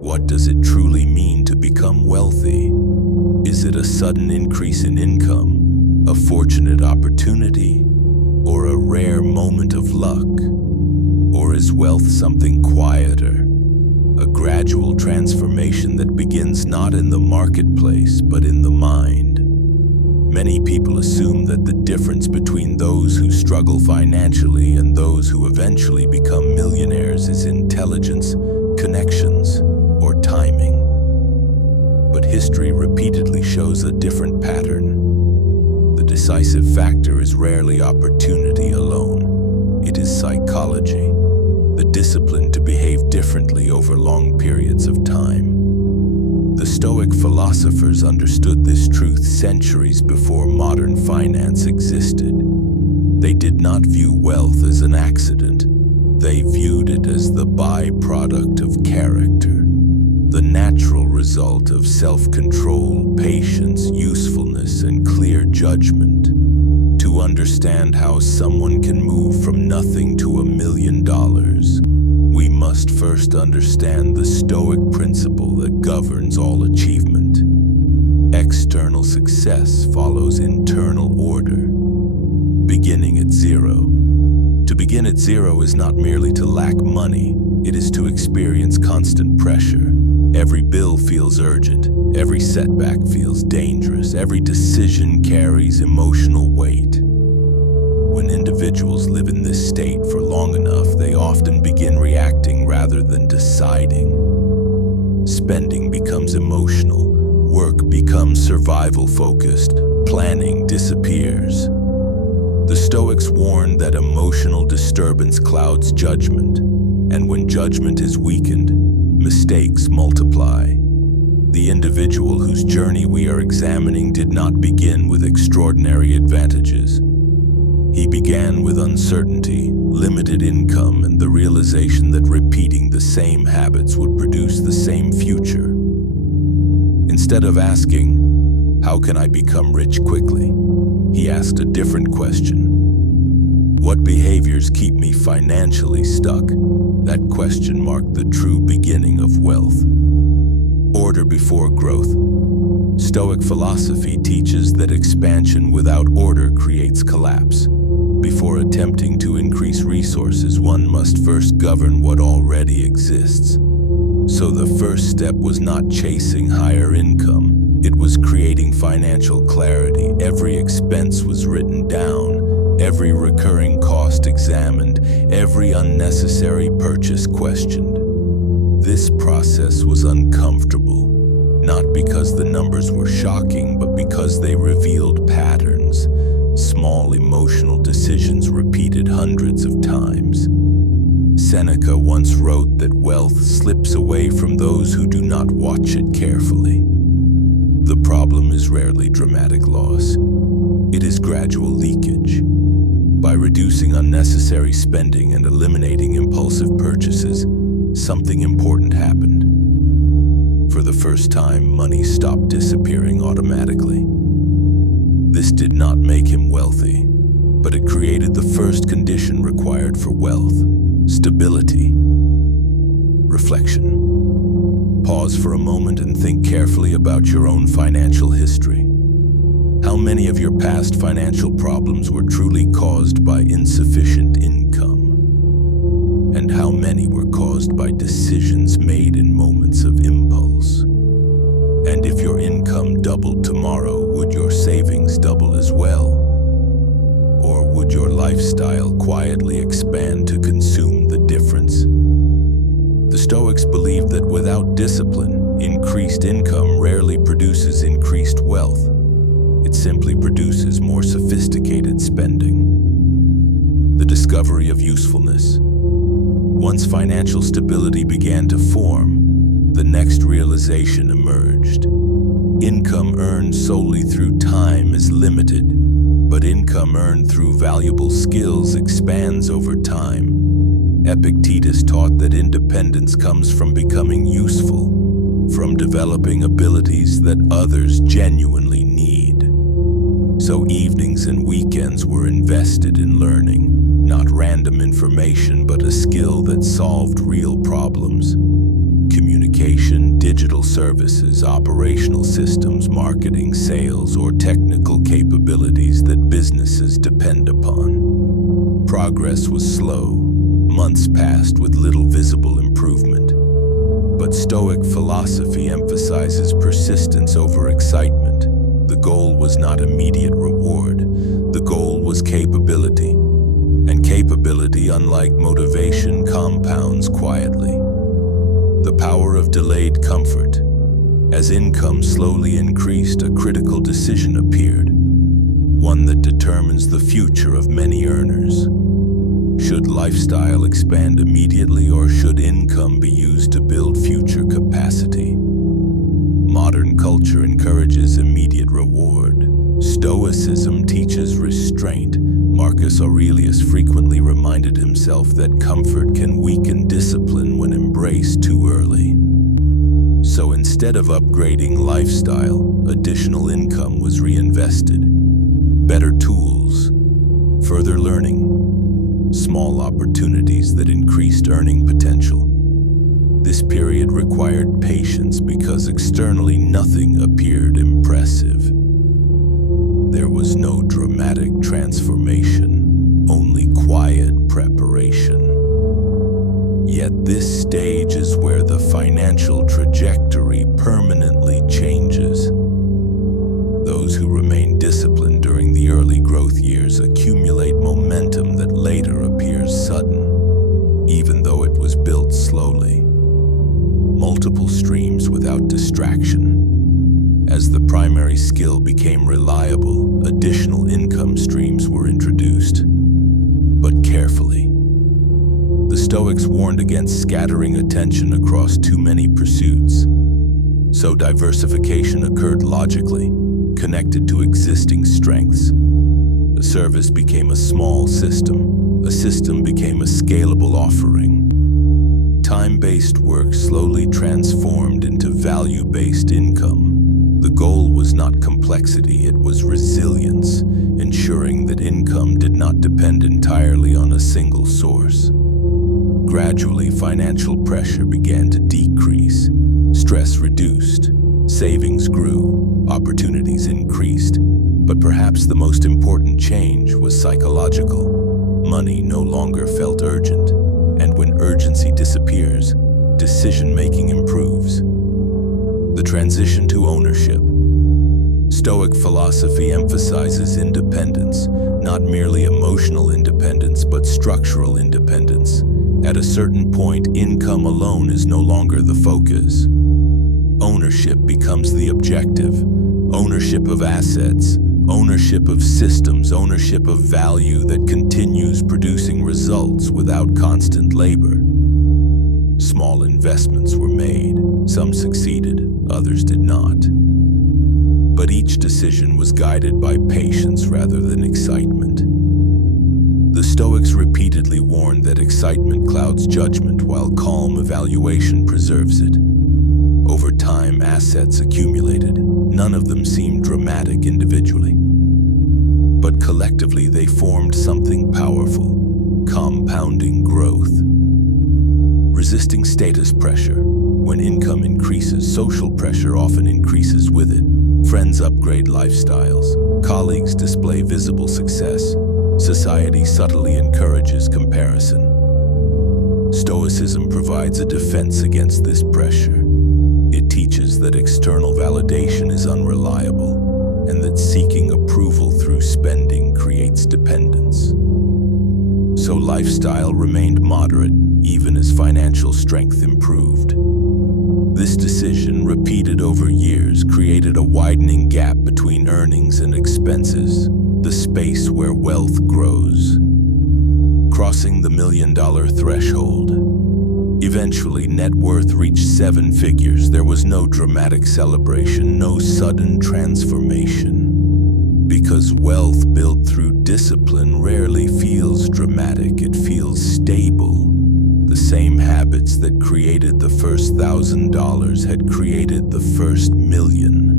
What does it truly mean to become wealthy? Is it a sudden increase in income, a fortunate opportunity, or a rare moment of luck? Or is wealth something quieter, a gradual transformation that begins not in the marketplace but in the mind? Many people assume that the difference between those who struggle financially and those who eventually become millionaires is intelligence, connections, or timing. But history repeatedly shows a different pattern. The decisive factor is rarely opportunity alone. It is psychology, the discipline to behave differently over long periods of time. The Stoic philosophers understood this truth centuries before modern finance existed. They did not view wealth as an accident. They viewed it as the byproduct of character, the natural result of self-control, patience, usefulness, and clear judgment. To understand how someone can move from nothing to $1 million, we must first understand the Stoic principle that governs all achievement. External success follows internal order, beginning at zero. To begin at zero is not merely to lack money, it is to experience constant pressure. Every bill feels urgent, every setback feels dangerous, every decision carries emotional weight. When individuals live in this state for long enough, they often begin reacting rather than deciding. Spending becomes emotional, work becomes survival-focused, planning disappears. The Stoics warned that emotional disturbance clouds judgment, and when judgment is weakened, mistakes multiply. The individual whose journey we are examining did not begin with extraordinary advantages. He began with uncertainty, limited income, and the realization that repeating the same habits would produce the same future. Instead of asking, "How can I become rich quickly?" he asked a different question. "What behaviors keep me financially stuck?" That question marked the true beginning of wealth. Order before growth. Stoic philosophy teaches that expansion without order creates collapse. Before attempting to increase resources, one must first govern what already exists. So the first step was not chasing higher income, it was creating financial clarity. Every expense was written down, every recurring cost examined, every unnecessary purchase questioned. This process was uncomfortable, not because the numbers were shocking, but because they revealed patterns, small emotional decisions repeated hundreds of times. Seneca once wrote that wealth slips away from those who do not watch it carefully. The problem is rarely dramatic loss. It is gradual leakage. By reducing unnecessary spending and eliminating impulsive purchases, something important happened. For the first time, money stopped disappearing automatically. This did not make him wealthy, but it created the first condition required for wealth: stability. Reflection. Pause for a moment and think carefully about your own financial history. How many of your past financial problems were truly caused by insufficient income? And how many were caused by decisions made in moments of impulse? And if your income doubled tomorrow, would your savings double as well? Or would your lifestyle quietly expand to consume the difference? The Stoics believed that without discipline, increased income rarely produces increased wealth. It simply produces more sophisticated spending. The discovery of usefulness. Once financial stability began to form, the next realization emerged. Income earned solely through time is limited, but income earned through valuable skills expands over time. Epictetus taught that independence comes from becoming useful, from developing abilities that others genuinely need. So evenings and weekends were invested in learning, not random information, but a skill that solved real problems. communication, digital services, operational systems, marketing, sales, or technical capabilities that businesses depend upon. Progress was slow. Months passed with little visible improvement. But Stoic philosophy emphasizes persistence over excitement. The goal was not immediate reward. The goal was capability. And capability, unlike motivation, compounds quietly. The power of delayed comfort. As income slowly increased, a critical decision appeared, one that determines the future of many earners. Should lifestyle expand immediately, or should income be used to build future capacity? Modern culture encourages immediate reward. Stoicism teaches restraint. Marcus Aurelius frequently reminded himself that comfort can weaken discipline when embraced too early. So instead of upgrading lifestyle, additional income was reinvested. Better tools, further learning, small opportunities that increased earning potential. This period required patience because externally nothing appeared impressive. There was no dramatic transformation, only quiet preparation. Yet this stage is where the financial trajectory permanently changes. Those who remain disciplined during the early growth years accumulate momentum that later appears sudden, even though it was built slowly. Multiple streams without distraction. As the primary skill became reliable, additional income streams were introduced, but carefully. The Stoics warned against scattering attention across too many pursuits, so diversification occurred logically, connected to existing strengths. A service became a small system. A system became a scalable offering. Time-based work slowly transformed into value-based income. The goal was not complexity, it was resilience, ensuring that income did not depend entirely on a single source. Gradually, financial pressure began to decrease. Stress reduced. Savings grew. Opportunities increased. But perhaps the most important change was psychological. Money no longer felt urgent. And when urgency disappears, decision-making improves. The transition to ownership. Stoic philosophy emphasizes independence, not merely emotional independence, but structural independence. At a certain point, income alone is no longer the focus. Ownership becomes the objective. Ownership of assets, ownership of systems, ownership of value that continues producing results without constant labor. Small investments were made. Some succeeded, others did not. But each decision was guided by patience rather than excitement. The Stoics repeatedly warned that excitement clouds judgment while calm evaluation preserves it. Over time, assets accumulated. None of them seemed dramatic individually. But collectively, they formed something powerful, compounding growth. Resisting status pressure. When income increases, social pressure often increases with it. Friends upgrade lifestyles. Colleagues display visible success. Society subtly encourages comparison. Stoicism provides a defense against this pressure. It teaches that external validation is unreliable, and that seeking approval through spending creates dependence. So lifestyle remained moderate, even as financial strength improved. This decision, repeated over years, created a widening gap between earnings and expenses, the space where wealth grows. Crossing the $1 million threshold. Eventually, net worth reached 7 figures. There was no dramatic celebration, no sudden transformation. Because wealth built through discipline rarely feels dramatic, it feels stable. The same habits that created the first $1,000 had created the first $1 million.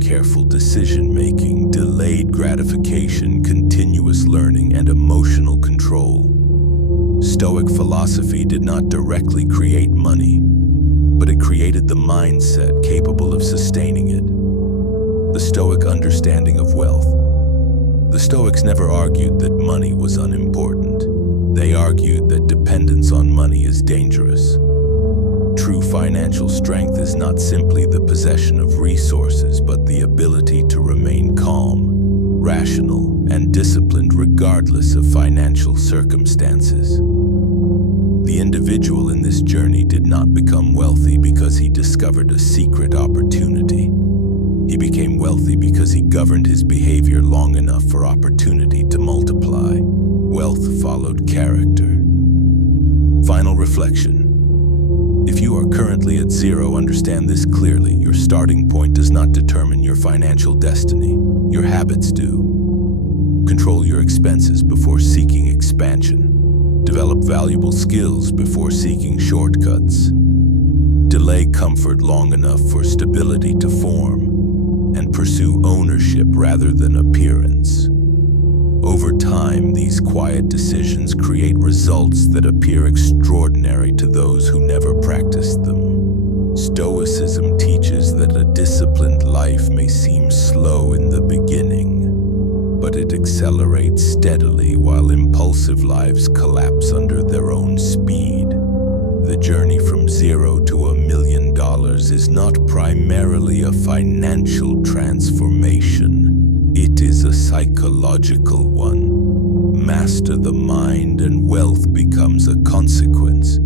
Careful decision-making, delayed gratification, continuous learning, and emotional control. Stoic philosophy did not directly create money, but it created the mindset capable of sustaining it. The Stoic understanding of wealth. The Stoics never argued that money was unimportant. They argued that dependence on money is dangerous. True financial strength is not simply the possession of resources, but the ability to remain calm, rational, and disciplined regardless of financial circumstances. The individual in this journey did not become wealthy because he discovered a secret opportunity. He became wealthy because he governed his behavior long enough for opportunity to multiply. Wealth followed character. Final reflection. If you are currently at zero, understand this clearly. Your starting point does not determine your financial destiny. Your habits do. Control your expenses before seeking expansion. Develop valuable skills before seeking shortcuts. Delay comfort long enough for stability to form. And pursue ownership rather than appearance. Over time, these quiet decisions create results that appear extraordinary to those who never practiced them. Stoicism teaches that a disciplined life may seem slow in the beginning, but it accelerates steadily while impulsive lives collapse under their own speed. The journey from zero to $1 million is not primarily a financial transformation. It is a psychological one. Master the mind and wealth becomes a consequence.